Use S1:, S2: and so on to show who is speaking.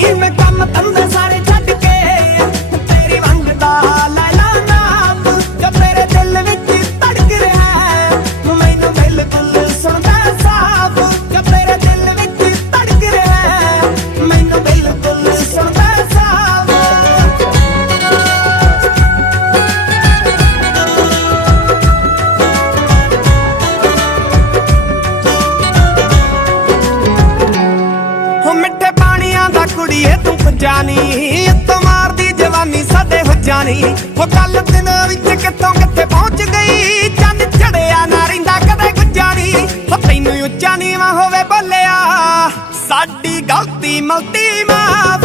S1: ਨੀ ਮੈਂ ਕੰਮ ਧੰਦੇ ਸਾਰੇ ਛੱਡ ਕੇ ਤੇਰੀ ਮੰਗਦਾ ਲੈਲਾ ਨਾਮ ਜੋ ਤੇਰੇ ਦਿਲ ਵਿੱਚ ਧੜਕ ਰਿਹਾ ਹੈ ਮੈਨੂੰ ਬਿਲਕੁਲ ਸੁਣਦਾ ਸਾਫ਼। ਜੋ ਤੇਰੇ ਦਿਲ ਵਿੱਚ ਧੜਕ ਰਿਹਾ ਹੈ, ਮੈਨੂੰ ਬਿਲਕੁਲ ਸੁਣਦਾ ਸਾਫ਼। ਹੋ ਮਿੱਠੇ ਪਾਣੀਆਂ ਦਾ ਤੂੰ ਪੰਜਾਨੀ ਉੱਤੋਂ ਮਾਰਦੀ ਜਵਾਨੀ, ਸਾਡੇ ਹੋ ਜਾਣੀ ਹੋ ਕੱਲ ਦਿਨ ਵਿੱਚ ਕਿੱਥੋਂ ਕਿੱਥੇ ਪਹੁੰਚ ਗਈ? ਚੰਨ ਚੜਿਆ ਨਾ ਰਿੰਦਾ ਕਦੇ ਗੁੱਜਾਣੀ ਹੋ ਤੈਨੂੰ ਉੱਚਾ ਨੀਵਾਂ ਹੋਵੇ ਬੋਲਿਆ, ਸਾਡੀ ਗਲਤੀ ਮਲਤੀ ਮਾਫ